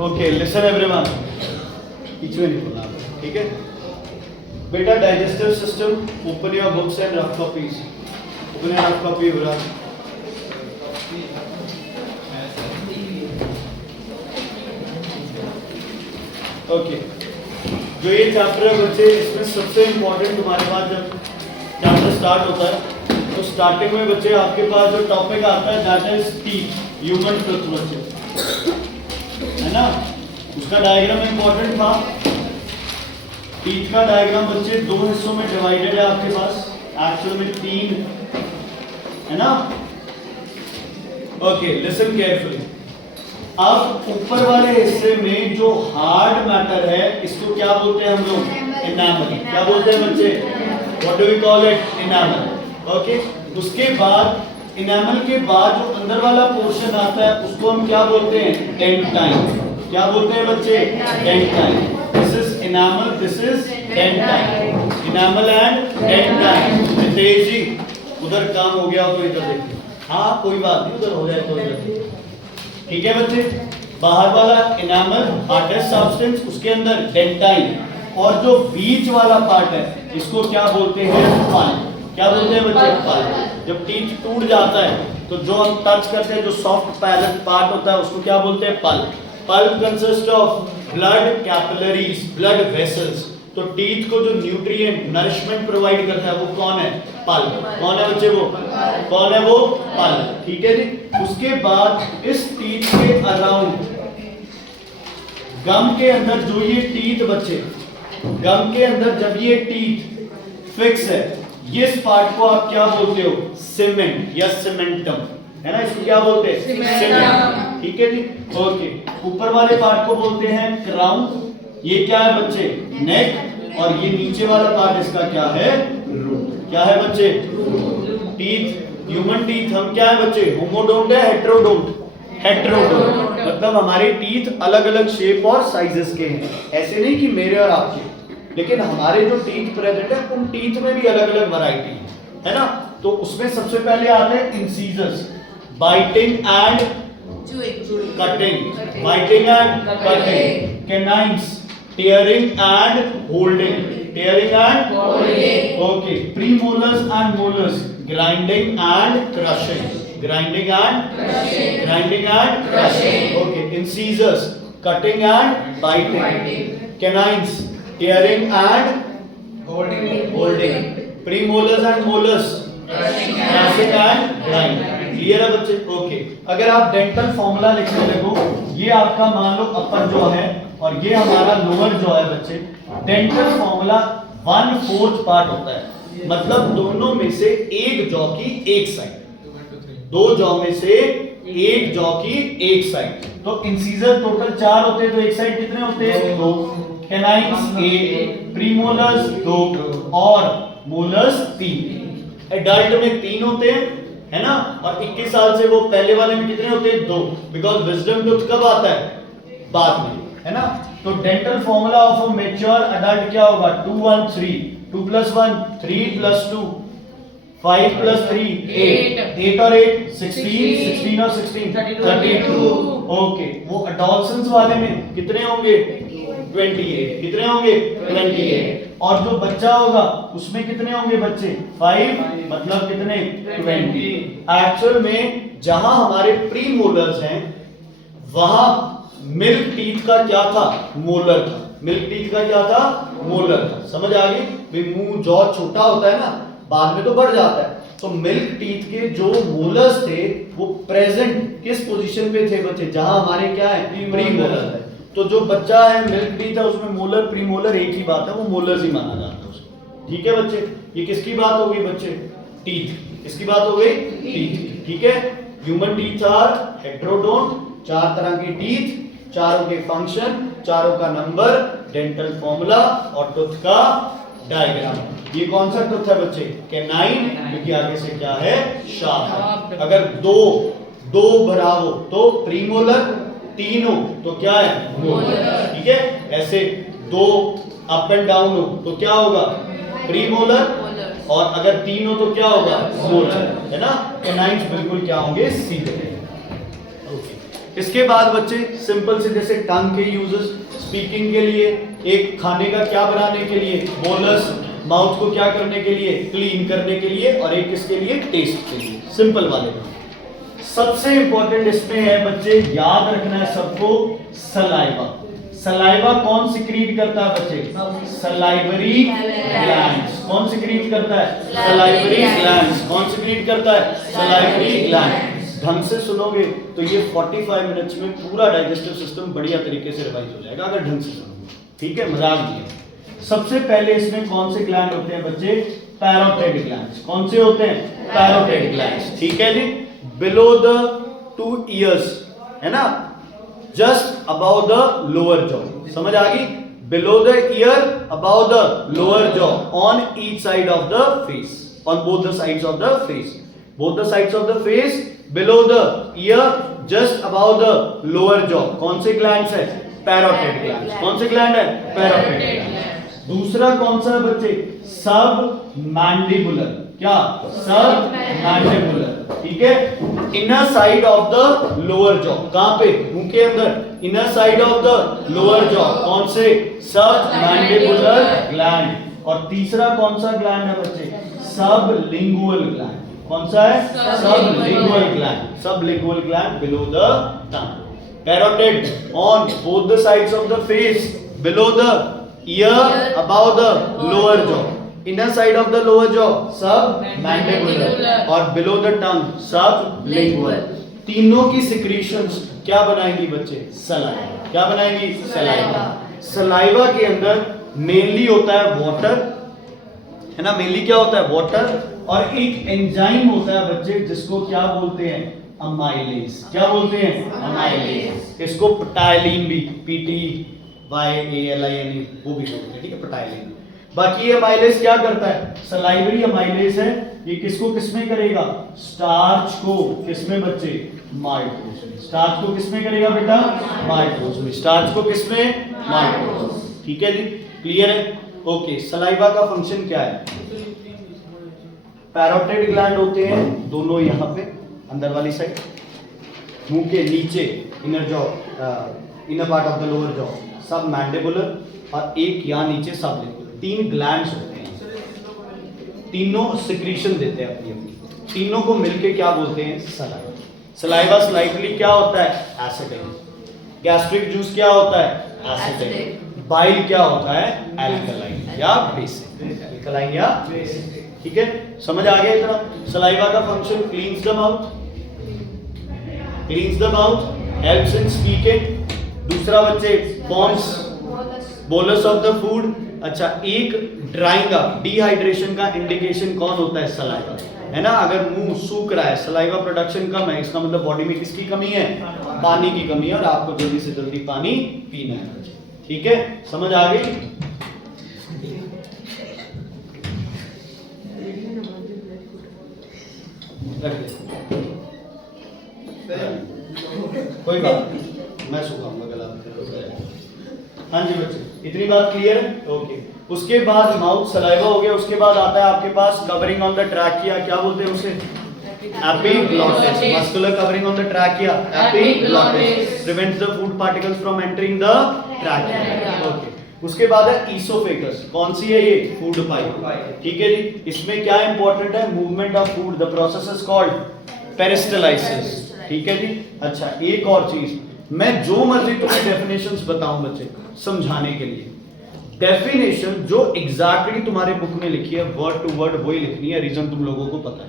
Okay listen everyone, बीच में नहीं बोलना, ठीक है बेटा। Digestive system, open your books and rough copies, open your rough copy Yuvraj. Okay जो ये चैप्टर है बच्चे, इसमें सबसे इंपॉर्टेंट तुम्हारे पास जब चैप्टर स्टार्ट होता है तो स्टार्टिंग में बच्चे आपके पास जो टॉपिक आता है that is teeth, human tooth बच्चे, है ना। उसका डायग्राम इंपॉर्टेंट था। टीथ का डायग्राम बच्चे दो हिस्सों में डिवाइडेड है आपके पास, एक्चुअल में तीन है ना। Okay listen carefully. अब ऊपर वाले हिस्से में जो हार्ड मैटर है इसको क्या बोलते हैं हम लोग? एनामल। क्या बोलते हैं बच्चे? What do we call it? Enamel. Okay उसके बाद एनामल के बाद जो अंदर वाला पोर्शन आता है उसको हम क्या बोलते हैं? डेंटाइन। क्या बोलते हैं बच्चे? Dentine. This is enamel, this is dentine. Enamel and dentine. Nitesh ji उधर काम हो गया हो तो इधर देखिए। हाँ कोई बात नहीं, उधर हो जाए तो इधर, ठीक है बच्चे। बाहर वाला एनामल हार्डेस्ट सब्सटेंस, उसके अंदर डेंटाइन, और जो बीच वाला पार्ट है इसको क्या बोलते हैं? पल्प। क्या बोलते हैं बच्चे? पल्प। जब टीथ टूट जाता है तो जो हम टच करते हैं जो सॉफ्ट पैलेट पार्ट होता है उसको क्या बोलते हैं? Pulp. Pulp consist of blood capillaries, blood vessels. तो टीथ को जो न्यूट्रिएंट नरिशमेंट प्रोवाइड करता है वो कौन है? पल्प। कौन है बच्चे? वो कौन है? वो पल्प, ठीक है जी। उसके बाद इस टीथ के अराउंड गम के अंदर जो ये टीथ बच्चे, गम के अंदर जब ये टीथ फिक्स है, इस पार्ट को आप क्या बोलते हो? सीमेंट या सीमेंटम, है ना। इसको क्या बोलते हैं? सीमेंट, ठीक है जी। ओके ऊपर वाले पार्ट को बोलते हैं क्राउन। ये क्या है बच्चे? नेक। और ये नीचे वाला पार्ट इसका क्या है? रूट। क्या है बच्चे? टीथ, ह्यूमन टीथ हम क्या है बच्चे? होमोडोंट है हेटेरोडोंट? हेटेरोडोंट मतलब हमारे टीथ अलग अलग शेप और साइजेस के हैं। ऐसे नहीं कि मेरे और आपके, लेकिन हमारे जो टीथ प्रेजेंट है उन टीथ में भी अलग अलग वैरायटी है ना। तो उसमें सबसे पहले आते हैं incisors, biting and cutting, biting and cutting. Canines, tearing and holding, tearing and holding. Okay, premolars and molars, grinding and crushing, grinding and crushing, grinding and crushing. Okay, incisors, cutting and biting. Canines, tearing and holding. Premolars and molars, crushing and grinding. Clear है बच्चे? Okay अगर आप dental formula लिखने लगो, ये आपका मान लो अपर जो है और ये हमारा लोअर जो है बच्चे, डेंटल फॉर्मूला 1/4 पार्ट होता है। मतलब दोनों में से एक जॉ की एक साइड, दो जॉ में से एक जॉ की एक साइड। तो इंसीजर टोटल 4 होते हैं तो एक साइड कितने होते हैं? 2। कैनाइन्स 1, प्रीमोलर्स 2 और मोलर्स 3। एडल्ट में 3 होते हैं, है ना। और 21 साल से वो पहले वाले में कितने होते हैं? 2, बिकॉज विजडम टूथ कब आता है? बाद में, है ना। तो dental formula of a mature adult क्या होगा? 2 1 3, 2 + 1 3 + 2 5 + 3 8, 8 और 8 16, 16 और 16 32। ओके वो अडोलसेंस वाले में कितने होंगे? 28। कितने होंगे? 28। और जो बच्चा होगा उसमें कितने होंगे बच्चे? 5 मतलब कितने? 20। एक्चुअल में जहां हमारे प्री मोलर्स हैं वहां मिल्क टीथ का क्या था? मोलर था। मिल्क टीथ का क्या था? मोलर था। समझ आ गई? भाई मुंह जॉ छोटा होता है ना, बाद में तो बढ़ जाता है। तो मिल्क टीथ के जो मोलर्स थे वो प्रेजेंट किस पोजीशन पे थे बच्चे? जहां हमारे क्या है? प्री मोलर है। तो जो बच्चा है मिल्क टीथ है उसमें मोलर प्री मोलर एक ही बात है, वो मोलर्स ही माना जाता है उसको, ठीक है बच्चे। ये किसकी बात हो गई बच्चे? टीथ। किसकी बात हो गई? टीथ, ठीक है। ह्यूमन टीथ आर हेटेरोडोंट, 4 तरह की टीथ, चारों के फंक्शन, चारों का नंबर, डेंटल फॉर्मूला और टूथ का डायग्राम। ये कौन सा टूथ है बच्चे? कैनाइन, क्योंकि आगे से क्या है? शार्प। अगर दो भरावो तो प्रीमोलर, 3 हो तो क्या है? मोलर, ठीक है। ऐसे 2 अप एंड डाउन हो तो क्या होगा? प्रीमोलर, और अगर 3 हो तो क्या होगा? मोलर, है ना। कैनाइन्स बिल्कुल क्या होंगे? सीधे। इसके बाद बच्चे सिंपल से जैसे टंग के यूजेस, स्पीकिंग के लिए, एक खाने का क्या बनाने के लिए, बोलस, माउथ को क्या करने के लिए, क्लीन करने के लिए, और एक किसके लिए, टेस्ट के लिए, सिंपल वाले में। सबसे इंपॉर्टेंट इसमें है बच्चे, याद रखना है सबको, सलाइवा। सलाइवा कौन सिक्रीट करता है बच्चे, सलाइवरी ग्लैंड्स। कौन सिक्रीट करता है, सलाइवरी ग्लैंड्स। कौन सिक्रीट करता है, सलाइवरी ग्लैंड्स। ढंग से सुनोगे तो ये 45 मिनट्स में पूरा डाइजेस्टिव सिस्टम बढ़िया तरीके से रिवाइज हो जाएगा, अगर ढंग से सुनोगे, ठीक है, मजाक नहीं है। सबसे पहले इसमें कौन से ग्लैंड होते हैं बच्चे, पैरोटिड ग्लैंड्स। कौन से होते हैं, पैरोटिड ग्लैंड्स, ठीक है जी। बिलो द 2 ears, है ना, just about the lower jaw, समझ आ गई, below the year about the lower jaw, on each side of the face, on both the sides of the face, both the sides of the face, below the year, just about the lower jaw. कौन से glands है, parotid glands. कौन से gland है, parotid gland. दूसरा कौन सा है बच्चे, सब मैंडिबुलर। क्या, सब मैंडिबुलर, ठीक है, inner side of the lower jaw. कहां पे, मुंह के अंदर, inner side of the lower jaw. कौन से, सब मैंडिबुलर ग्लैंड। और तीसरा कौन सा ग्लैंड है बच्चे, सब लिंगुअल ग्लैंड। कौन सा है, सब लिंगुअल ग्लैंड। सब lingual gland below the tongue. Parotid on both the sides of the face, below the year about the lower jaw, inner side of the lower jaw सब mandibular, और below the tongue सब lingual. तीनों की secretions क्या बनाएंगी बच्चे, saliva. क्या बनाएंगी, सलाइवा। सलाइवा के अंदर मेनली होता है वाटर, है ना, मेनली क्या होता है, वाटर, और एक एंजाइम होता है बच्चे जिसको क्या बोलते हैं, अमाइलेज। क्या बोलते हैं, अमाइलेज। इसको पटाइलिन भी, PTYALINE वो भी बोलते हैं, ठीक है, पटाइलिन। बाकी ये अमाइलेज क्या करता है, सलाइवरी अमाइलेज है, ये किसको किसमें करेगा, स्टार्च को किसमें बच्चे, माल्टोज में। स्टार्च को किसमें करेगा बेटा, माल्टोज में। स्टार्च को किसमें, माल्टोज। ठीक है जी, क्लियर है, ओके। सलाइवा का फंक्शन क्या है, पैरोटिड ग्लैंड होते हैं दोनों यहाँ पे अंदर वाली साइड, मुंह के नीचे inner jaw, inner part of the lower jaw सब मैंडिबुलर, और एक यहाँ नीचे सब लिंगुअल। 3 ग्लैंड्स होते हैं, तीनों सिक्रीशन देते हैं अपनी अपनी, तीनों को मिलके क्या बोलते हैं, सलाइवा। सलाइवा स्लाइटली क्या होता है, एसिडिक। गैस्ट्रिक जूस क्या होता है, एसिडिक। बाइल क्या होता है, एल्कलाइन या बेसिक। एल्कलाइन या बेसिक, ठीक है, समझ आ गया इतना। सलाइवा का function क्लींस the mouth, क्लींस the mouth, helps in speaking. दूसरा बच्चे forms bolus of the food. अच्छा, एक ड्राइंग अप, डिहाइड्रेशन का इंडिकेशन कौन होता है, सलाइवा, है ना। अगर मुंह सूख रहा है, सलाइवा प्रोडक्शन कम है, इसका मतलब बॉडी में किसकी कमी है, पानी की कमी है, और आपको जल्दी से जल्दी पानी पीना है, ठीक है, समझ आ गई। कोई बात नहीं, मैं सुखाऊंगा गला। हाँ जी बच्चे, इतनी बात क्लियर है, ओके। उसके बाद माउथ सलाइवा हो गया, उसके बाद आता है आपके पास कवरिंग ऑन द ट्रैकिया। क्या बोलते हैं उसे, epiglottis. Muscular covering on the trachea, epiglottis, prevents the food particles from entering the trachea, okay. उसके बाद है ईसोफेगस। कौन सी है ये, फूड पाइप, ठीक है जी। इसमें क्या इंपॉर्टेंट है, movement of food, the process is called peristalsis, ठीक है जी। अच्छा, एक और चीज, मैं जो मर्जी तुम्हें डेफिनेशंस बताऊं बच्चे समझाने के लिए, डेफिनेशन जो एग्जैक्टली तुम्हारे बुक में लिखी है वर्ड टू वर्ड वही लिखनी है। रीजन तुम लोगों को पता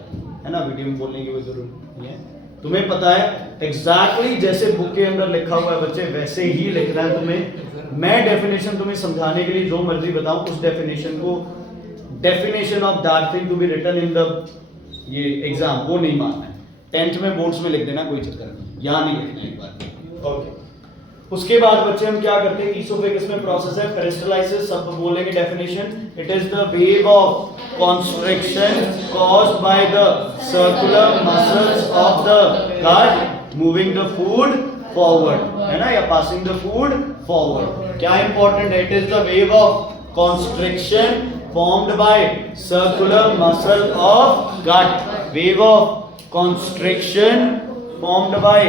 है ना, वीडियो में बोलने की कोई जरूरत नहीं है, तुम्हें पता है एग्जैक्टली जैसे बुक के अंदर लिखा हुआ है बच्चे वैसे ही लिखना है तुम्हें। मैं डेफिनेशन तुम्हें समझाने के लिए जो मर्जी बताऊं, उस डेफिनेशन को, definition of that thing to be written in the ये एग्जाम, वो नहीं मानना है। 10th में बोर्ड्स में लिख देना, कोई चक्कर नहीं, यहाँ नहीं लिखना एक बार, ओके। उसके बाद बच्चे हम क्या करते हैं, ईसोफेगस में प्रोसेस है पेरिस्टलाइसिस, सब बोलेंगे definition. It is the wave of constriction caused by the circular muscles of the gut moving the food forward, है ना, या पासिंग द फूड फॉरवर्ड। क्या इंपॉर्टेंट है, it is the wave of constriction formed by circular muscle of gut, wave of constriction formed by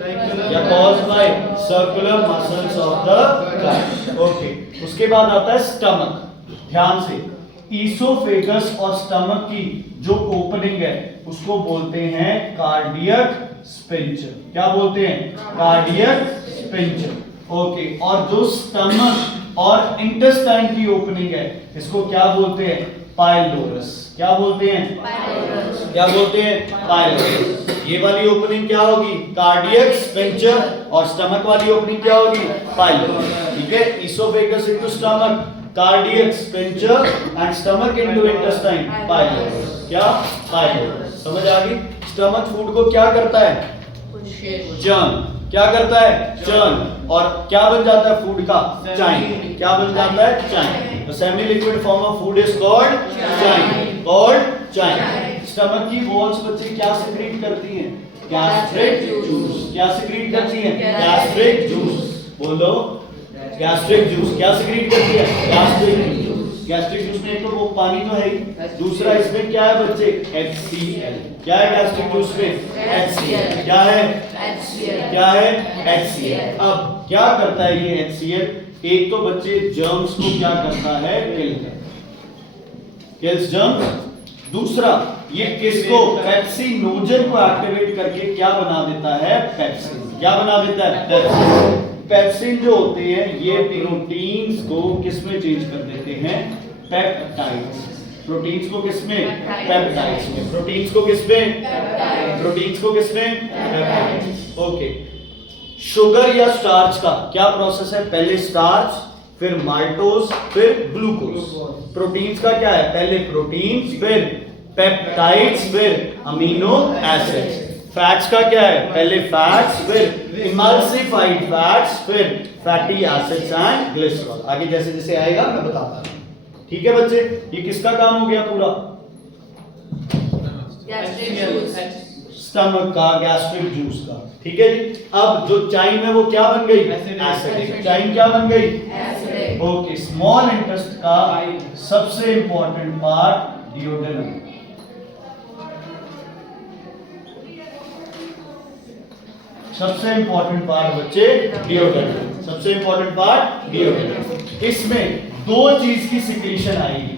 या caused by circular muscles of the gut. Okay, उसके बाद आता है स्टमक। ध्यान से, oesophagus और स्टमक की जो ओपनिंग है उसको बोलते हैं कार्डियक स्पिंचर। क्या बोलते हैं? Cardiac sphincter. ओके, और जो स्टमक और इंटेस्टाइन की ओपनिंग है इसको क्या बोलते हैं? पाइलोरस। क्या बोलते हैं? पाइलोरस। क्या बोलते हैं? पाइलोरस। ये वाली ओपनिंग क्या होगी? कार्डियक स्पिंचर, और स्टमक वाली ओपनिंग क्या होगी? पाइलोरस। ठीक है, oesophagus into stomach cardiac sphincter and stomach into intestine pylorus. क्या? पाइलोरस। समझ आ गई? स्टमक फूड को क्या करता है? चर्न। क्या करता है? चर्न। और क्या बन जाता है फूड का? चाइन। क्या बन जाता है? Chyme. The semi liquid form of food is called chyme. Called chyme. Stomach की वॉल्स बच्चे क्या सिक्रीट करती हैं? Gastric juice. क्या सिक्रीट करती हैं? Gastric juice. बोल दो, गैस्ट्रिक जूस। क्या सिक्रीट करती है? Gastric juice. गैस्ट्रिक जूस में एक तो वो पानी तो है ही, दूसरा इसमें क्या है बच्चे? HCl। क्या है गैस्ट्रिक जूस में? HCl। क्या है? HCl। क्या है? HCl। अब क्या करता है ये HCl? एक तो बच्चे जर्म्स को क्या करता है? किल करता, किल्स जर्म्स। दूसरा ये किसको? पेप्सिनोजन को एक्टिवेट करके क्या बना देता है? पेप्सिन। क्या बना देता है? पेप्सिन। पेप्सिन जो होते हैं ये प्रोटीन्स को किसमें चेंज कर देते हैं? पेप्टाइड्स। प्रोटीन्स को किसमें? पेप्टाइड्स में। प्रोटीन्स को किसमें? प्रोटीन्स को किसमें? पेप्टाइड्स। ओके, शुगर या स्टार्च का क्या प्रोसेस है? पहले स्टार्च, फिर माल्टोज, फिर ग्लूकोज। प्रोटीन्स का क्या है? पहले प्रोटीन्स, फिर पेप्टाइड्स, फिर अमीनो एसिड्स। फैट्स का क्या है? पहले फैट्स, फिर इमल्सिफाइड फैट्स, फिर फैटी एसिड्स एंड ग्लिसरॉल। आगे जैसे जैसे आएगा मैं बताता हूं। ठीक है बच्चे, ये किसका काम हो गया पूरा? स्टमक का, गैस्ट्रिक जूस का। ठीक है जी। अब जो चाइन है वो क्या बन गई? एसिडिक। चाइन क्या बन गई? एसिडिक। ओके, स्मॉल इंटेस्ट का सबसे इंपॉर्टेंट पार्ट डियोडेनम। सबसे इंपॉर्टेंट पार्ट बच्चे डियोडेनम। सबसे इंपॉर्टेंट पार्ट डियोडेनम। इसमें दो चीज की सिक्रीशन आएगी।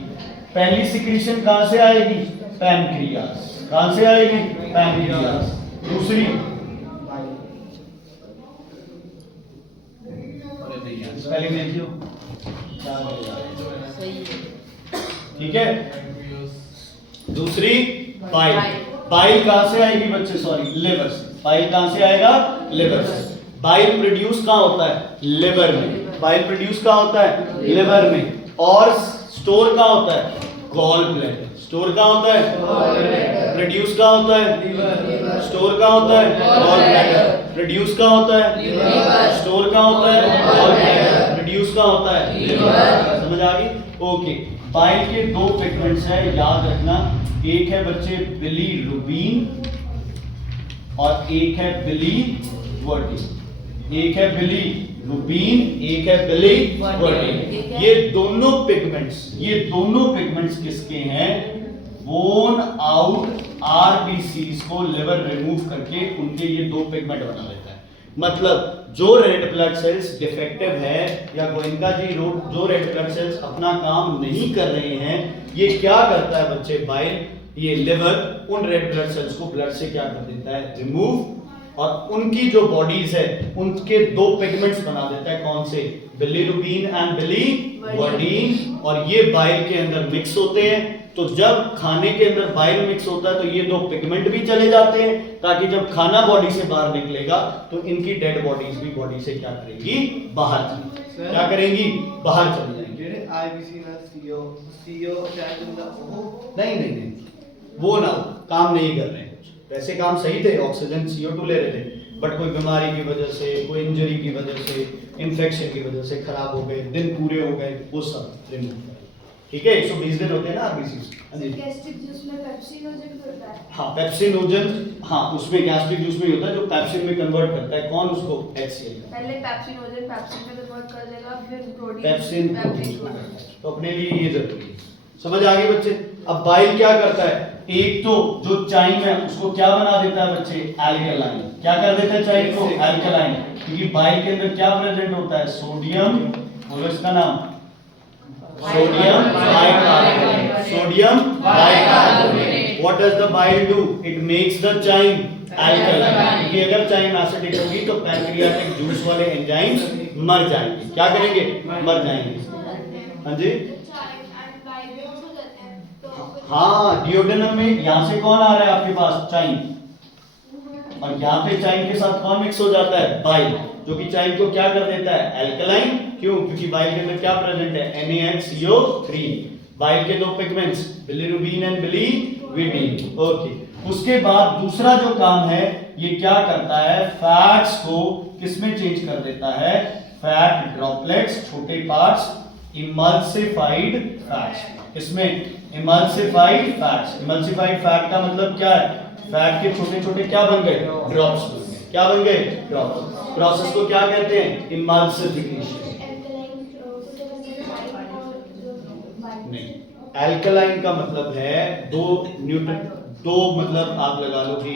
पहली सिक्रीशन कहां से आएगी? पैनक्रियास। कहां से आएगी? पैनक्रियास। दूसरी पहले देखियो, ठीक है। दूसरी बाइल। बाइल कहां से आएगी बच्चे? सॉरी, लिवर से। बाइल कहां से आएगा? लिवर से। बाइल प्रोड्यूस कहां होता है? लिवर में। बाइल प्रोड्यूस कहां होता है? लिवर में। और स्टोर कहां होता है? Gall bladder. स्टोर कहां होता है? Gall bladder. प्रोड्यूस कहां होता है? लिवर। स्टोर कहां होता है? Gall bladder. प्रोड्यूस कहां होता है? लिवर। स्टोर कहां होता है? Gall bladder. प्रोड्यूस कहां होता है? लिवर। समझ आ गई? ओके, बाइल के दो पिगमेंट्स है, याद रखना। एक है बच्चे बिलीरुबिन और एक है बिलीवर्डिन। एक है बिलीरुबिन, एक है बिलीवर्डिन। ये दोनों पिगमेंट्स किसके हैं? बोन आउट आरबीसीज को लिवर रिमूव करके उनके ये दो पिगमेंट बना लेता है। मतलब जो रेड ब्लड सेल्स डिफेक्टिव है या गोयनका जी जो रेड ब्लड सेल्स अपना काम नहीं कर रहे हैं, ये क्या करता है बच्चे? बाइल, ये लिवर उन रेड ब्लड सेल्स को ब्लड से क्या कर देता है? रिमूव, और उनकी जो बॉडीज है उनके दो पिगमेंट्स बना देता है। कौन से? Bilirubin and biliverdin. और ये बाइल के अंदर मिक्स होते हैं। तो जब खाने के अंदर बाइल मिक्स होता है तो ये दो पिगमेंट भी चले जाते हैं, ताकि जब खाना बॉडी से बाहर निकलेगा तो इनकी डेड बॉडीज भी बॉडी से क्या करेंगी? बाहर चली। क्या करेंगी? बाहर चली जाएंगी। आईबीसी ना सीओ नहीं, वो ना काम नहीं कर रहे हैं। वैसे काम सही थे, ऑक्सीजन CO2 ले रहे थे, बट कोई बीमारी की वजह से, कोई इंजरी की वजह से, इन्फेक्शन की वजह से खराब हो गए, दिन पूरे हो गए, वो सब रिमूव करें। ठीक है, 120 दिन होते हैं ना आरबीसी। गैस्ट्रिक जूस में पेप्सिनोजन होता है। हाँ, पेप्सिनोजन, हाँ उसमें गैस्ट्रिक जूस में होता है जो पेप्सिन में कन्वर्ट करता है। कौन? उसको HCl। पहले पेप्सिनोजन पेप्सिन में कन्वर्ट कर देगा, फिर प्रोटीन पेप्सिन तो अपने लिए ये जरूरी है। समझ आ गई बच्चे? अब बाइल क्या करता है, एक तो जो चाइम है उसको क्या बना देता है बच्चे, एल्कलाइन। क्या कर देता है चाइम को, एल्कलाइन, क्योंकि बाइल के अंदर क्या प्रेजेंट होता है, सोडियम, बोलो इसका नाम, sodium bicarbonate, sodium bicarbonate. What does the bile do, it makes the chyme alkaline, क्योंकि अगर चाइम एसिडिक होगी तो पैंक्रियाटिक जूस वाले एंजाइम्स मर जाएंगे। क्या करेंगे, मर जाएंगे। हाँ जी, हाँ, डिओडेनम में यहाँ से कौन आ रहा है आपके पास, चाइम, और यहाँ पे चाइम के साथ कौन मिक्स हो जाता है, बाइल, जो कि चाइम को क्या कर देता है, एल्कलाइन। क्यों, क्योंकि बाइल के अंदर क्या प्रेजेंट है, NaCO3। बाइल के दो पिगमेंट्स, बिलिरुबिन एंड बिलिविडिन। ओके, उसके बाद दूसरा जो काम है, ये क्या करता है, फैट्स को किसमें चेंज कर देता है, फैट ड्रॉपलेट्स, छोटे पार्ट्स, इमल्सिफाइड फैट्स। इसमें इमल्सिफाइड फैट्स, इमल्सिफाइड फैट का मतलब क्या है, फैट के छोटे छोटे क्या बन गए, ड्रॉप्स बन गए। क्या बन गए, ड्रॉप्स। प्रोसेस को क्या कहते हैं, इमल्सिफिकेशन। नहीं, एल्कलाइन का मतलब है दो मतलब आप लगा लो कि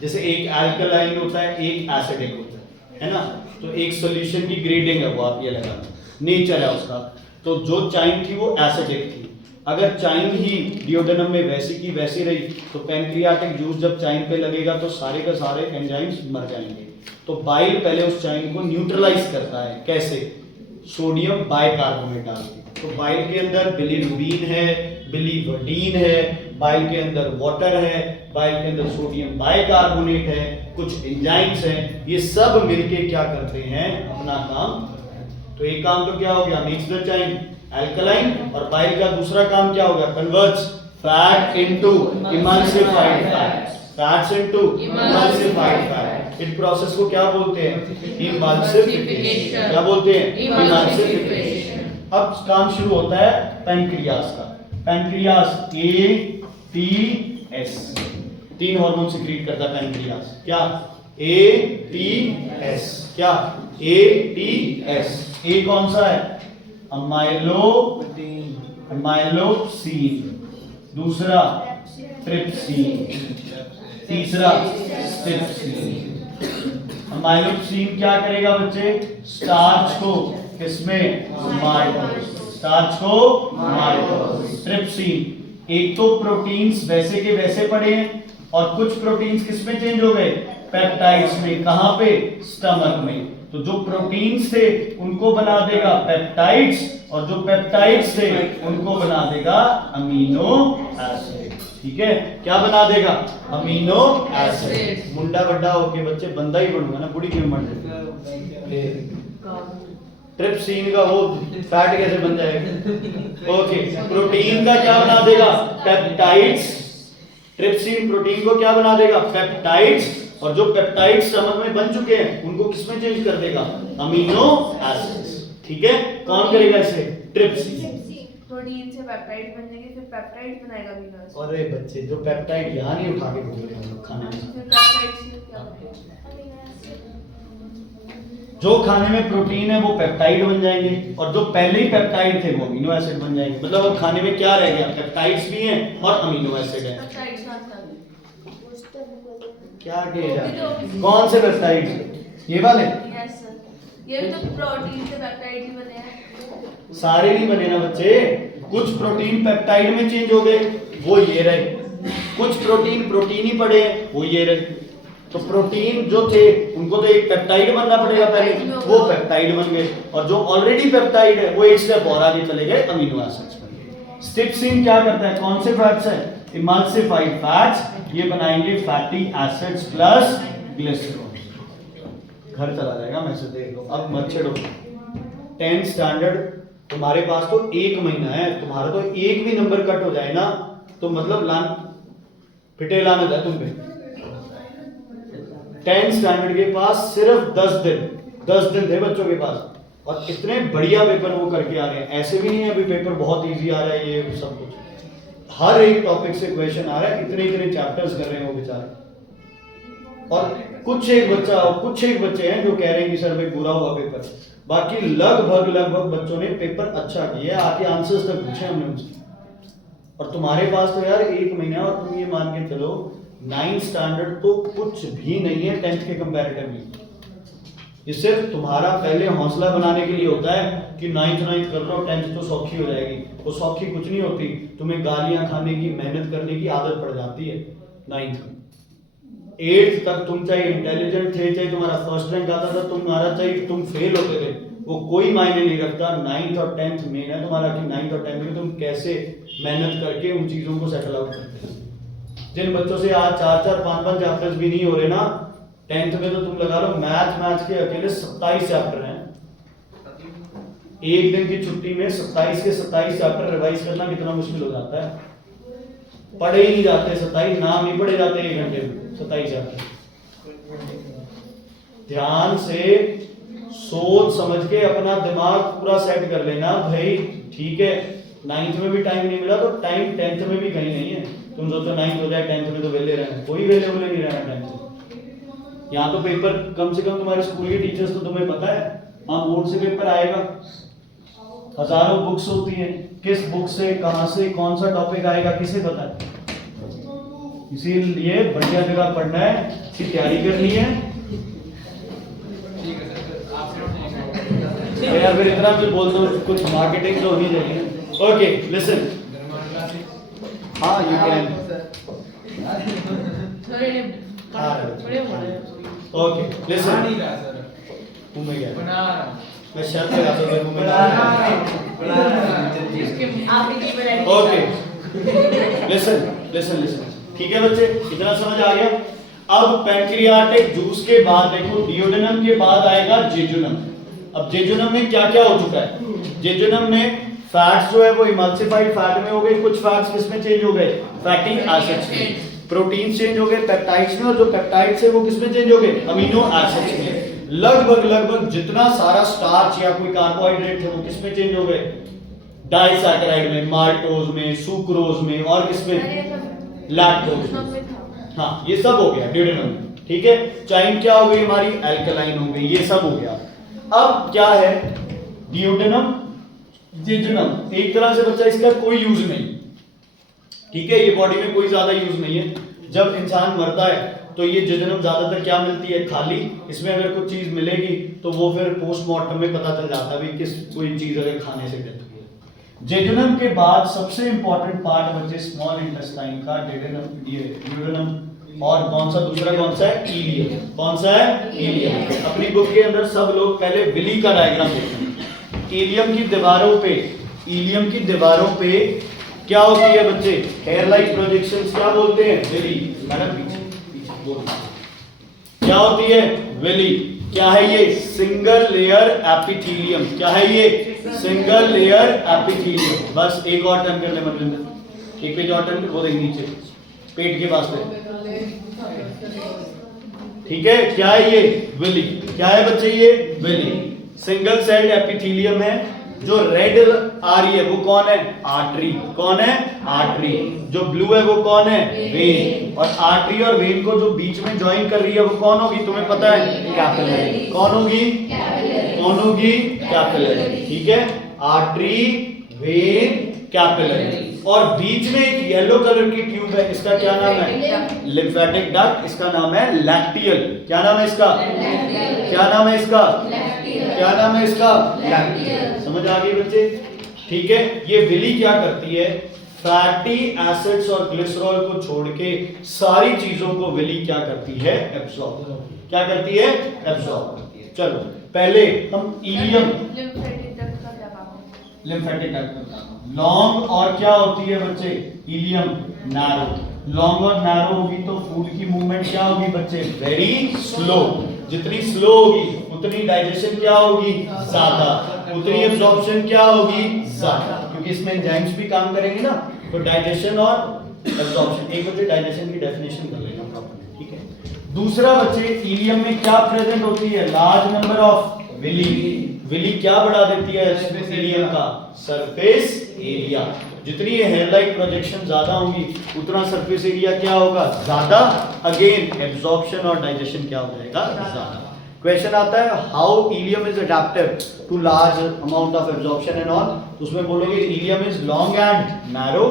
जैसे एक एल्कलाइन होता है, एक एसिडिक होता है ना, तो एक सॉल्यूशन की ग्रेडिंग है वो, आप ये लगा लो, नेचर है उसका। तो जो चाइम थी वो एसिडिक थी, अगर चाइम ही डिओडेनम में वैसी की वैसी रही तो पैंक्रियाटिक जूस जब चाइम पे लगेगा तो सारे का सारे एंजाइम्स मर जाएंगे। तो बाइल पहले उस चाइम को न्यूट्रलाइज करता है, कैसे, सोडियम बाइकार्बोनेट डाल के। तो बाइल के अंदर बिलिरुबिन है, बिलिवर्डिन है, बाइल के अंदर वाटर है, बाइल के अंदर सोडियम बाइकार्बोनेट है, कुछ एंजाइम्स हैं, ये सब मिलके क्या करते हैं, अपना काम। तो एक काम तो क्या हो गया, मिक्स द चाइम एल्कलाइन, और बाइल का दूसरा काम क्या होगा, converts fat into emulsified fat, fats into emulsified fat. इस प्रोसेस को क्या बोलते हैं, इमल्सिफिकेशन। क्या बोलते हैं, इमल्सिफिकेशन। अब काम शुरू होता है पैंक्रियास का। पैंक्रियास ATS, तीन हार्मोन सिक्रीट करता है पैंक्रियास। क्या, ATS, क्या, ATS। ए कौन सा है, अमाइलोप्सिन, दूसरा ट्रिप्सिन, तीसरा स्ट्रिप्सिन। अमाइलोप्सिन क्या करेगा बच्चे, स्टार्च को किसमें, माइटोसिस, स्टार्च को माइटोसिस। ट्रिप्सिन, एक तो प्रोटीन्स वैसे के वैसे पड़े हैं और कुछ प्रोटीन्स किसमें चेंज हो गए, पेप्टाइड्स में। कहां पे, स्टमक में। तो जो प्रोटीन्स थे उनको बना देगा पेप्टाइड्स, और जो पेप्टाइड्स थे उनको बना देगा अमीनो एसिड। ठीक है, क्या बना देगा, अमीनो एसिड। मुंडा बड्डा होके बच्चे बंदा ही बनूंगा ना, बुढ़ी क्यों बन रहे, ट्रिप्सिन का वो फैट कैसे बन जाएगा। ओके, प्रोटीन का क्या बना देगा, पेप्टाइड्स। ट्रिप्सिन प्रोटीन को क्या बना देगा, पेप्टाइड्स, और जो पेप्टाइड्स स्टमक में बन चुके हैं उनको किसमें चेंज कर देगा, अमीनो एसिड्स। ठीक है, कौन करेगा इसे, ट्रिप्सिन। प्रोटीन से पेप्टाइड बनेंगे, फिर पेप्टाइड बनाएगा अमीनो एसिड। अरे बच्चे, जो पेप्टाइड यहाँ नहीं उठा के बोल रहे हम लोग खाने में, फिर पेप्टाइड से क्या बनेगा, जो खाने में प्रोटीन है वो पेप्टाइड बन जाएंगे, और जो पहले ही पेप्टाइड थे वो अमीनो एसिड बन जाएंगे। मतलब अब खाने में क्या रह गया, पेप्टाइड्स भी हैं और अमीनो एसिड है। पेप्टाइड्स क्या किया, कौन से पेप्टाइड्स, ये वाले, यस सर, ये भी तो प्रोटीन से पेप्टाइड ही बने हैं। सारे नहीं बने ना बच्चे, कुछ प्रोटीन पेप्टाइड में चेंज हो गए, वो ये रहे, कुछ प्रोटीन प्रोटीन ही पड़े हैं, वो ये रहे। तो प्रोटीन जो थे उनको तो एक पेप्टाइड बनना पड़ेगा पहले, वो पेप्टाइड बन गए, और जो ऑलरेडी पेप्टाइड है वो एक स्टेप और आगे चले गए, अमीनो एसिड्स बन गए। स्ट्रिप्सिन क्या करता है, कौन से फैट्स है, इमल्सिफाइड फैट्स, ये बनाएंगे फैटी एसिड्स प्लस ग्लिसरॉल। घर चला जाएगा, मैसेज देख लो, अब मत छेड़ो। 10th स्टैंडर्ड तुम्हारे पास तो 1 महीना है, तुम्हारा तो एक भी नंबर कट हो जाए ना तो मतलब फिटे लाना जाए तुम पे। 10th स्टैंडर्ड के पास सिर्फ 10 दिन थे बच्चों के पास, और इतने बढ़िया पेपर वो करके आ रहे हैं। ऐसे भी नहीं है अभी पेपर बहुत इजी आ रहा है, ये सब कुछ हर एक टॉपिक से क्वेश्चन आ रहा है, इतने चैप्टर्स कर रहे हैं वो बेचारे। और कुछ एक बच्चे हैं जो कह रहे हैं कि सर भाई बुरा हुआ पेपर, बाकी लगभग बच्चों ने पेपर अच्छा किया, आके आंसर्स तक पूछे हमने उनसे, और तुम्हारे पास तो यार 1 महीना, और तुम ये मान के चलो 9th स्टैंडर्ड तो कुछ भी नहीं है 10th के कंपैरेटिवली। ये सिर्फ तुम्हारा पहले हौसला बनाने के लिए होता है कि 9th कर लो, 10th तो सौखी हो जाएगी। वो सौखी कुछ नहीं होती, तुम्हें गालियां खाने की, मेहनत करने की आदत पड़ जाती है 9th में। 8th तक तुम चाहे इंटेलिजेंट थे, चाहे तुम्हारा फर्स्ट रैंक आता था, तुम्हारा चाहे तुम फेल होते थे, वो कोई मायने नहीं रखता। 9th और 10th मेन है तुम्हारा कि 9th और 10th में तुम कैसे मेहनत करके उन चीजों को सेटल आउट करते हो। जिन बच्चों से आज 4-4, 5-5 चैप्टर्स भी नहीं हो रहे ना 10th में, तो तुम लगा लो मैथ के अकेले 27 चैप्टर हैं। एक दिन की छुट्टी में 27 के 27 चैप्टर रिवाइज करना कितना मुश्किल हो जाता है। पढ़े ही नहीं जाते 27, नाम नहीं पढ़े जाते 1 घंटे में 27 चैप्टर। ध्यान से सोच समझ के अपना दिमाग पूरा सेट कर लेना भाई। ठीक है 9th में भी टाइम नहीं मिला तो टाइम 10th में भी कहीं नहीं है। तुम सोचो 9th हो जाए 10th में तो वेले रहना, कोई वेले नहीं रहना 10th में। यहाँ तो पेपर कम से कम तुम्हारे स्कूल के टीचर्स तो तुम्हें पता है, हाँ बोर्ड से पेपर आएगा, हजारों बुक्स होती हैं, किस बुक से कहां से कौन सा टॉपिक आएगा किसे पता है। इसीलिए बढ़िया जगह पढ़ना है, इसकी तैयारी करनी है। यार फिर इतना भी बोल दो, कुछ मार्केटिंग तो होनी चाहिए। ओके लिसन, हाँ यू कैन। ओके लिसन, मुंह में गया मैं शर्त लगा तो मुंह में। ओके लिसन, ठीक है बच्चे, इतना समझ आ गया। अब पैंक्रियाटिक जूस के बाद देखो, डियोडेनम के बाद आएगा जेजुनम। अब जेजुनम में क्या क्या हो चुका है? जेजुनम में फैट्स जो है वो इमल्सिफाइड फैट में हो गए, कुछ फैट्स किसमें चेंज हो गए? फैटी एसिड्स में। प्रोटीन चेंज हो गए पेप्टाइड्स में, और जो पेप्टाइड्स है वो किसमें चेंज हो गए? अमीनो एसिड्स में। लगभग जितना सारा स्टार्च या कोई कार्बोहाइड्रेट थे वो किसमें चेंज हो गए? डाइसैकेराइड में, माल्टोज में, सुक्रोज में, और किसमें? लैक्टोज में। हाँ ये सब हो गया ड्यूडेनम में। ठीक है, चाइन क्या हो गई हमारी? एल्कलाइन हो गई, ये सब हो गया। अब क्या है? डियोडेनम जेजुनम एक तरह से बच्चा इसका कोई यूज नहीं। ठीक है, ये बॉडी में कोई ज्यादा यूज नहीं है। जब इंसान मरता है तो ये जेजुनम ज्यादातर क्या मिलती है? खाली। इसमें अगर कुछ चीज मिलेगी तो वो फिर पोस्टमार्टम में पता चल जाता है किस कोई चीज अगर खाने से डेथ हुई है। जेजुनम के बाद सबसे इंपॉर्टेंट पार्ट बच्चे स्मॉल इंटेस्टाइन का ड्यूडेनम, और कौन सा दूसरा कौन सा है? इलियम। कौन सा है? इलियम। अपनी बुक के अंदर सब लोग पहले विली का डायग्राम देखें। इलियम की दीवारों पे क्या होती है बच्चे? Hair like projections. क्या बोलते हैं? विली। मैडम पीछे क्या होती है? विली। क्या है ये? Single layer epithelium. क्या है ये? Single layer epithelium. बस एक और टर्न कर ले मनविंदर, एक पेज और टर्न कर, वो देख नीचे पेट के पास में। ठीक है, क्या है ये? विली। क्या है बच्चे ये? विली। सिंगल सेल्ड एपिथेलियम है। जो रेड आ रही है वो कौन है? आर्टरी। कौन है? आर्टरी। जो ब्लू है वो कौन है? वेन। और आर्टरी और वेन को जो बीच में ज्वाइन कर रही है वो कौन होगी? तुम्हें पता है? कैपिलरी। कौन होगी? कौन होगी? कैपिलरी। ठीक है, आर्टरी, वेन, कैपिलरी। और बीच में एक येलो कलर की ट्यूब है, इसका क्या नाम है? Lymphatic duct. इसका नाम है लैक्टियल। क्या नाम है इसका? क्या नाम है इसका? क्या नाम है इसका? लैक्टियल। समझ आ गई बच्चे? ठीक है, ये विली क्या करती है? फैटी एसिड्स और ग्लिसरॉल को छोड़ के सारी चीजों को विली क्या करती है? एब्सॉर्ब। क्या करती है? एब्सॉर्ब करती है। चलो पहले हम इलियम, लिम्फेटिक डक्ट का क्या काम है? लिम्फेटिक डक्ट का काम। लॉन्ग और क्या होती है बच्चे? Ileum narrow. लॉन्ग और नैरो होगी तो फूड की मूवमेंट क्या होगी बच्चे? Very slow. जितनी स्लो होगी उतनी डाइजेशन क्या होगी? ज्यादा। उतनी एब्जॉर्प्शन क्या होगी? ज्यादा, क्योंकि इसमें एंजाइम्स भी काम करेंगे ना। तो डाइजेशन और एब्जॉर्प्शन। एक बच्चे डाइजेशन की डेफिनेशन कर लेना प्रॉपर्ली। ठीक है, दूसरा बच्चे इलियम में क्या प्रेजेंट होती है? Large number of villi. Villi क्या बढ़ा देती है इलियम का? Surface area. जितनी हेयर लाइक प्रोजेक्शन ज्यादा होंगी उतना सरफेस एरिया क्या होगा? ज्यादा। अगेन एब्जॉर्प्शन और डाइजेशन क्या हो जाएगा? ज्यादा। क्वेश्चन आता है how ileum is adaptive to large amount of absorption and all. तो उसमें बोलोगे ileum is long and narrow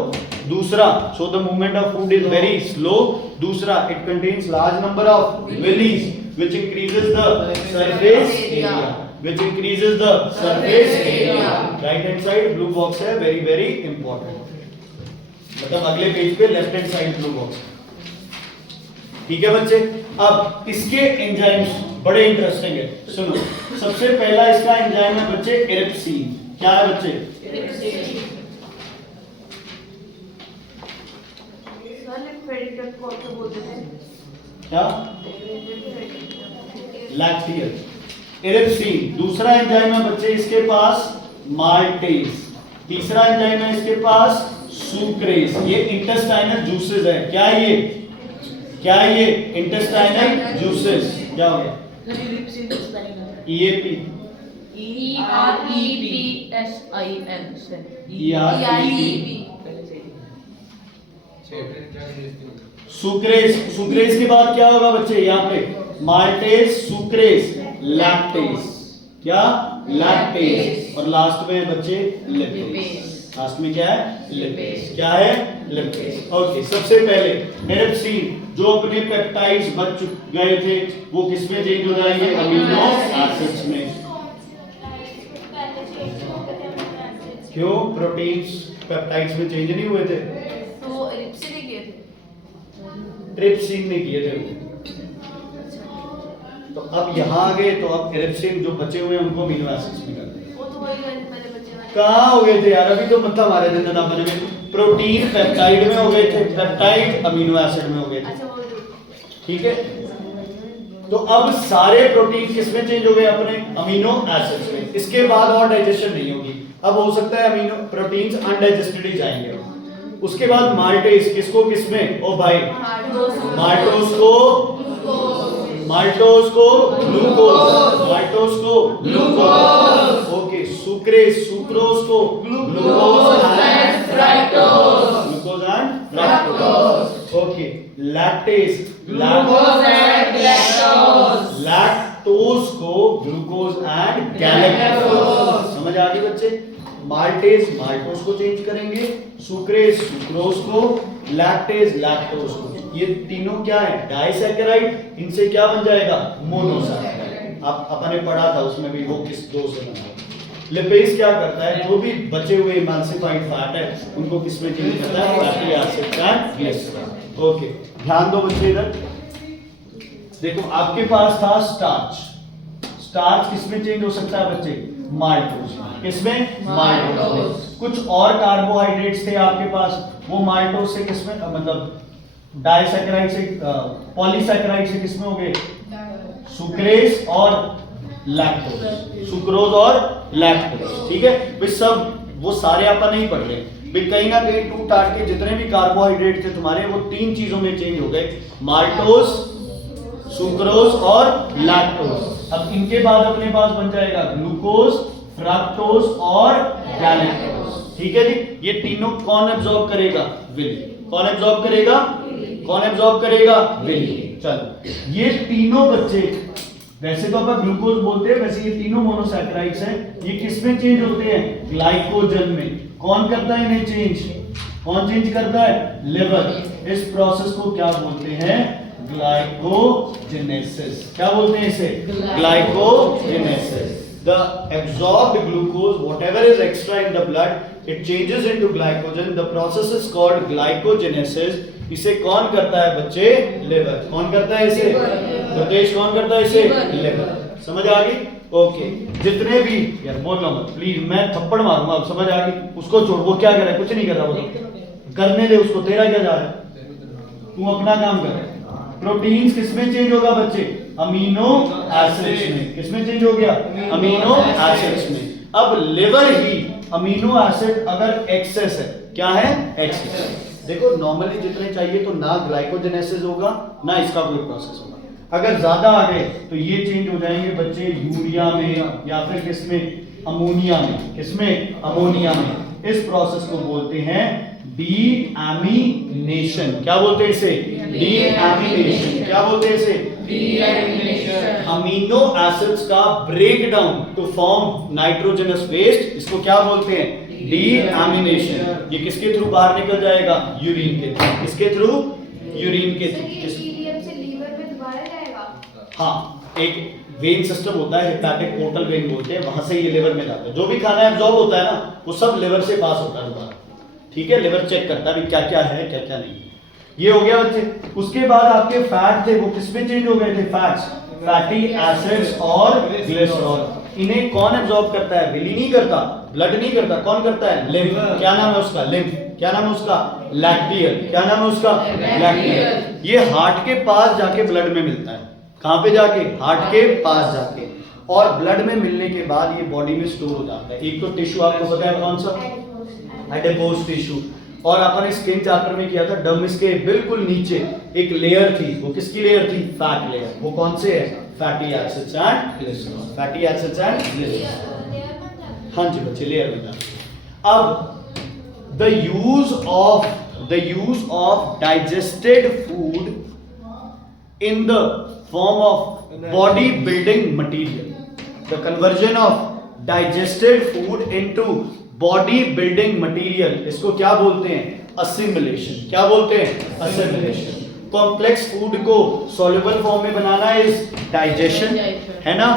दूसरा, so the movement of food is very slow. दूसरा, it contains large number of villi which increases the surface area. Which increases the surface area. Right hand side blue box है, very very important. मतलब अगले page पे left hand side blue box. ठीक है बच्चे. अब इसके एंजाइम्स बड़े इंटरेस्टिंग है. सुनो, सबसे पहला इसका एंजाइम है बच्चे इरिप्सिन. क्या है बच्चे? क्या? लैक्टियल. इरिप्सिन. दूसरा एंजाइम है बच्चे इसके पास माल्टेज. तीसरा एंजाइम है इसके पास सुक्रेज. ये इंटेस्टाइनल जूसेस है. क्या ये? क्या ये इंटेस्टाइनल जूसेस? क्या हो गया? ईएपी. सुक्रेज. सुक्रेज के बाद क्या होगा बच्चे? यहाँ पे माल्टेज, सुक्रेज, लैक्टेज. क्या? लैक्टेज. और लास्ट में है बच्चे लिपेज. लास्ट में क्या है? लिपेज. क्या है? लिपेज. ओके. सबसे पहले इरिप्सिन जो अपने पेप्टाइड्स बच गए थे वो किसमें चेंज हो जाएंगे? अमीनो एसिड्स में. क्यों? प्रोटीन्स पेप्टाइड्स में चेंज नहीं हुए थे? तो इरिप्सिन ने किए थे. ट्रिप्सिन ने किए थे वो. तो अब यहाँ आ गए तो अब इरिप्सिन जो बचे हुए हैं उनको अमीनो एसिड्स में कर देंगे. वो तो वही पहले बच्चे वाले. कहाँ हो गए थे यार? अभी तो मतलब हमारे दिन ना बने में प्रोटीन पेप्टाइड में हो गए थे, पेप्टाइड अमीनो एसिड में हो गए थे. अच्छा वो जो ठीक है. तो अब सारे प्रोटीन किसमें चेंज हो गए? अपने अमीनो एसिड्स में. इसके बाद और डाइजेशन नहीं होगी. अब हो सकता है अमीनो प्रोटीन्स अनडाइजेस्टेड ही जाएंगे. उसके बाद माल्टेज किसको किसमें? ओ भाई, माल्टोज को, माल्टोज को ग्लूकोज, माल्टोज को ग्लूकोज. ओके. सुक्रेज, सुक्रोज को glucose and fructose, glucose and fructose. Okay. Lactase, glucose and lactose, lactose को ग्लूकोज एंड गैलेक्टोज. समझ आ गई बच्चे? माल्टेज माल्टोज को चेंज करेंगे, सुक्रेज सुक्रोज को, लैक्टेज लैक्टोज को. ये तीनों क्या है? डाइसैकेराइड. इनसे क्या बन जाएगा? मोनोसैकेराइड. आप अपने पढ़ा था उसमें भी वो किस दो से बना है. लिपेज क्या करता है? जो भी बचे हुए इमांसिफाइड फैट है उनको किसमें चेंज करता है? Fatty acid and glycerol. Okay. ध्यान दो बच्चे इधर देखो. आपके पास था स्टार्च. स्टार्च किसमें चेंज हो सकता है बच्चे? माल्टोज. किसमें? माल्टोज. कुछ और कार्बोहाइड्रेट्स थे आपके पास, वो माल्टोज से किसमें मतलब डाइसैकेराइड से पॉलीसैकेराइड से किसमें हो गए? सुक्रेज और लैक्टोज, सुक्रोज और लैक्टोज. ठीक है भाई. सब वो सारे अपन नहीं पढ़ रहे भाई. कहीं ना कहीं टू टाट के जितने भी कार्बोहाइड्रेट थे तुम्हारे वो तीन चीजों में चेंज हो गए. माल्टोज, सुक्रोज और लैक्टोज. अब इनके बाद अपने पास बन जाएगा ग्लूकोज, फ्रक्टोज और गैलेक्टोज. ठीक है जी. ये तीनों कौन एब्जॉर्ब करेगा? विली. कौन एब्जॉर्ब करेगा? कौन एब्जॉर्ब करेगा? विली. चलो. ये तीनों बच्चे वैसे तो अपन ग्लूकोज बोलते हैं, वैसे ये तीनों मोनोसैकेराइड्स हैं. ये किसमें चेंज होते हैं? ग्लाइकोजन में. कौन करता है इन्हें चेंज? कौन चेंज करता है? लिवर. इस प्रोसेस को क्या बोलते हैं? ग्लाइकोजेनेसिस. क्या बोलते हैं इसे? Glycogenesis. The absorbed glucose, whatever is extra in the blood, it changes into glycogen. The process is called glycogenesis. इसे कौन करता है बच्चे? लिवर. कौन करता है इसे? प्रदेश. कौन करता है इसे? लिवर. समझ आ गई? ओके. जितने भी यार बोलना मत प्लीज, मैं थप्पड़ मारूंगा. अब समझ आ गई? उसको छोड़. वो क्या कर रहा है? कुछ नहीं कर रहा. वो करने दे उसको. तेरा क्या जा रहा है? तू अपना काम कर. प्रोटीन्स किसमें चेंज होगा बच्चे? अमीनो एसिड्स में. किसमें चेंज हो गया? अमीनो एसिड्स में. अब लिवर ही अमीनो एसिड अगर एक्सेस है, क्या है? एक्सेस. देखो नॉर्मली जितने चाहिए तो ना ग्लाइकोजेनेसिस होगा ना इसका कोई प्रोसेस होगा. अगर ज्यादा आ गए तो ये चेंज हो जाएंगे बच्चे यूरिया में या फिर किसमें? अमोनिया में. किसमें? अमोनिया में. इस प्रोसेस को बोलते हैं डीएमिनेशन. क्या बोलते हैं इसे? डीएमिनेशन. क्या बोलते हैं इसे? डीएमिनेशन. अमीनो एसिड्स का breakdown to form nitrogenous waste, इसको क्या बोलते हैं? डीएमिनेशन। ये किसके थ्रू बाहर निकल जाएगा? यूरिन के थ्रू। किसके थ्रू? यूरिन के थ्रू। इलीयम से लीवर में दोबारा जाएगा? हाँ, एक वेन सिस्टम होता है, हेपेटिक पोर्टल वेन बोलते हैं, वहां से ये लिवर में जाता है। जो भी खाना एब्जॉर्ब होता है ना, वो सब लिवर से पास होता है दोबारा। ठीक है, लिवर चेक करता है क्या क्या है क्या क्या नहीं। ये हो गया बच्चे। उसके बाद आपके फैट थे वो किसमें चेंज हो गए थे? फैट्स, फैटी एसिड्स और ग्लिसरॉल। इन्हें कौन एब्जॉर्ब करता है? विली नहीं करता, ब्लड नहीं करता, कौन करता है? लिम्फ। क्या नाम है उसका? लिम्फ। क्या नाम है उसका? लैक्टियल। क्या नाम है उसका? लैक्टियल। ये हार्ट के पास जाके ब्लड में मिलता है। कहां पे जाके? हार्ट के पास जाके। और ब्लड में मिलने के बाद ये बॉडी में स्टोर हो जाता है। एक तो टिश्यू आपको पता है कौन सा? Adipose tissue. और अपन स्किन चैप्टर में किया था, डर्मिस के बिल्कुल नीचे एक लेयर थी। वो किसकी लेयर थी? Fat layer. वो कौन से है? Fatty acids and glycerol. Fatty acids and glycerol. हाँ जी बच्चे, लेयर बन जाता। अब the use of digested food in the form of body building material, the conversion of digested food into body building material, इसको क्या बोलते हैं? assimilation। क्या बोलते हैं? assimilation। कॉम्प्लेक्स फूड को soluble फॉर्म में बनाना इज डाइजेशन, है ना।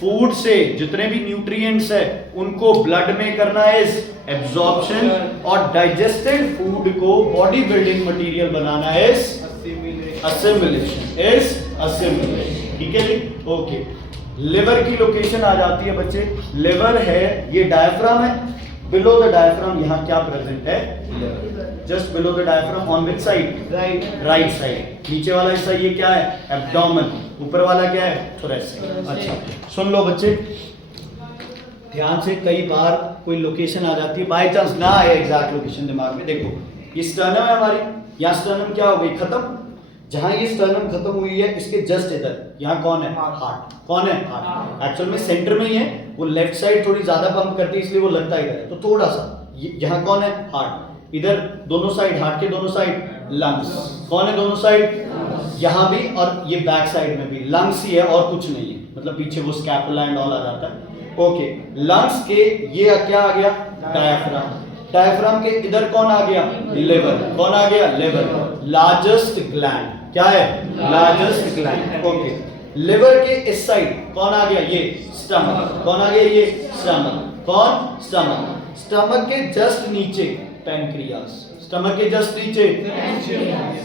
फूड से जितने भी न्यूट्रिएंट्स है उनको ब्लड में करना इज एब्जॉर्प्शन, और डाइजेस्टेड फूड को body building material banana is assimilation is assimilation। ठीक है जी, ओके। लिवर की लोकेशन आ जाती है बच्चे। लिवर है, ये डायफ्राम है। बिलो द डायफ्राम यहाँ क्या प्रेजेंट है? Just below the diaphragm. On which side? Right side. नीचे वाला हिस्सा ये क्या है? एब्डोमेन। ऊपर वाला क्या है? थोरेसिक। अच्छा सुन लो बच्चे ध्यान से, कई बार कोई लोकेशन आ जाती है, बाय चांस ना आए एग्जैक्ट लोकेशन दिमाग में। देखो ये स्टर्नम है हमारी, यहाँ स्टर्नम क्या हो गई? खत्म। जहां ये स्टर्नम खत्म हुई है इसके जस्ट इधर यहाँ कौन है? हार्ट। कौन है? हार्ट। एक्चुअल में सेंटर में ही है, वो लेफ्ट साइड थोड़ी ज्यादा पंप करती है इसलिए वो लगता इधर है, तो थोड़ा सा यहाँ कौन है? हार्ट। इधर दोनों साइड, हार्ट के दोनों साइड लंग्स। कौन है दोनों साइड? यहाँ भी, और ये बैक साइड में भी लंग्स ही है और कुछ नहीं है, मतलब पीछे वो स्कैपुला एंड ऑल आ जाता है। ओके, लंग्स के ये क्या आ गया? डायफ्राम। डायफ्राम के इधर कौन आ गया? लिवर। कौन आ गया? लिवर। लार्जेस्ट ग्लैंड क्या है? Largest gland. ओके, लिवर के इस साइड कौन आ गया? ये स्टमक। कौन आ गया? ये स्टमक। कौन? स्टमक। स्टमक के जस्ट नीचे पैनक्रियास। स्टमक के जस्ट नीचे,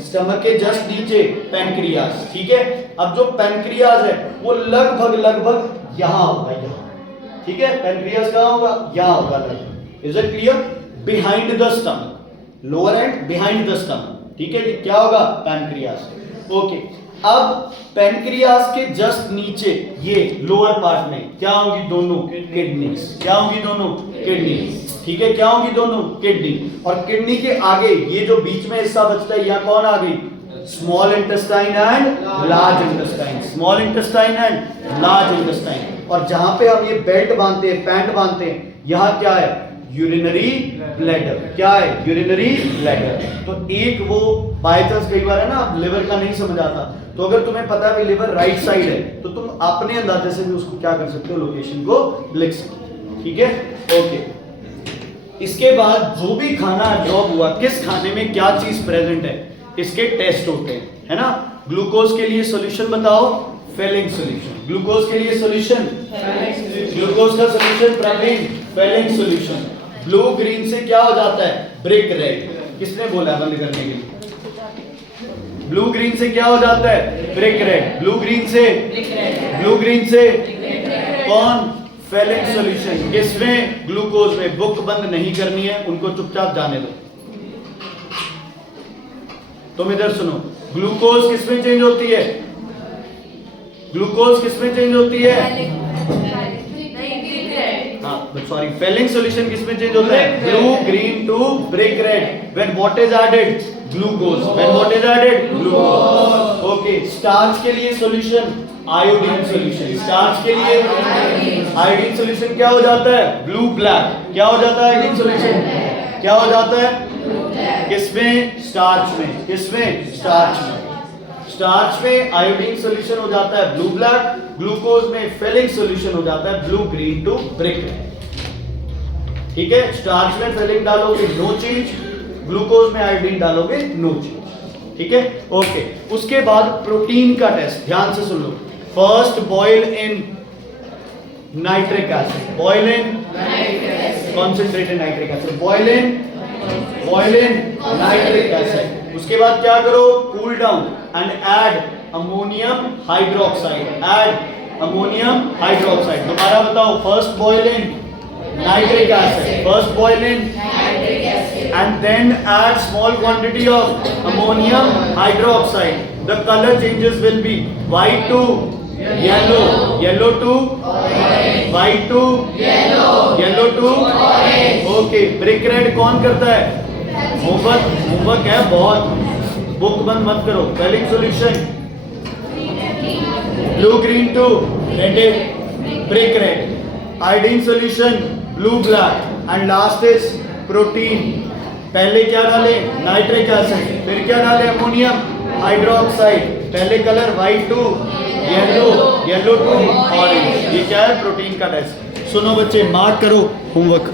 स्टमक के जस्ट नीचे पैनक्रियास। ठीक है, अब जो पैनक्रियास है वो लगभग यहाँ होगा, यहाँ। ठीक है, पैनक्रियास कहाँ होगा? यहाँ होगा लगभग। Is it clear? Behind the stomach, lower and behind the stomach. ठीक है, क्या होगा? पैनक्रियास। ओके, अब पैनक्रियास के जस्ट नीचे ये लोअर पार्ट में क्या होंगी? दोनों किडनीज। क्या होंगी? दोनों किडनी। ठीक है, क्या होंगी? दोनों किडनी। और किडनी के आगे ये जो बीच में हिस्सा बचता है, यहाँ कौन आ गई? Small intestine and large intestine. Small intestine and large intestine. और जहां पे हम ये बेल्ट बांधते हैं, पैंट बांधते हैं, यहाँ क्या है? Urinary bladder. क्या है? Urinary bladder. तो एक वो बाय चांस कई बार है ना, लिवर का नहीं समझ आता, तो अगर तुम्हें पता है लिवर राइट साइड है तो तुम अपने अंदाजे से भी उसको क्या कर सकते हो? लोकेशन को लिख सकते। ठीक है, ओके। इसके बाद जो भी खाना एब्जॉर्ब हुआ, किस खाने में क्या चीज प्रेजेंट है, इसके टेस्ट होते हैं, है ना। ग्लूकोज के लिए सॉल्यूशन बताओ, फेलिंग सॉल्यूशन। ग्लूकोज के लिए सॉल्यूशन, ग्लूकोज का solution Praveen, Fehling solution. Blue green से क्या हो जाता है? Brick red. किसने बोला बंद करने के लिए? ब्लू ग्रीन से क्या हो जाता है? Brick red. ब्लू ग्रीन से, ब्लू ग्रीन से कौन? Fehling solution. किसमें? ग्लूकोज में। बुक बंद नहीं करनी है, उनको चुपचाप जाने दो। तुम इधर सुनो, ग्लूकोज किसमें चेंज होती है? ग्लूकोज किसमें चेंज होती है? सॉरी, फेलिंग सॉल्यूशन किसमें चेंज होता है? Blue green to brick red. When what is added? Glucose. When what is added? Glucose. Okay, starch के लिए सॉल्यूशन आयोडीन सॉल्यूशन। स्टार्च के लिए आयोडीन सॉल्यूशन क्या हो जाता है? Blue black. क्या हो जाता है? आयोडीन सॉल्यूशन क्या हो जाता है? किसमें? स्टार्च में। किसमें? स्टार्च में। स्टार्च में आयोडीन सॉल्यूशन हो जाता है ब्लू ब्लैक, ग्लूकोज में फेलिंग सॉल्यूशन हो जाता है ब्लू ग्रीन टू ब्रिक। ठीक है, स्टार्च में फिलिंग डालोगे नो चेंज, ग्लूकोज में आयोडीन डालोगे नो चेंज, ठीक है। ओके, उसके बाद प्रोटीन का टेस्ट ध्यान से सुन लो। First boil in nitric acid, boil in concentrated nitric acid, boil in nitric acid. उसके बाद क्या करो, cool down and add ammonium hydroxide, add ammonium hydroxide. दोबारा बताओ, first boil in nitric acid, first boil in and then add small quantity of ammonium hydroxide. The color changes will be white to yellow, yellow to white to yellow to okay. Brick red कौन करता है? Homework है बहुत, book बंद मत करो। Pelling solution blue green to red, brick red. Iodine solution blue black and last is protein। पहले क्या डाले, नाइट्रिक एसिड, फिर क्या डाले, अमोनियम हाइड्रोक्साइड। पहले colour white to yellow, yellow to orange. ये क्या है, प्रोटीन का टेस्ट। सुनो बच्चे, मार्क करो होमवर्क।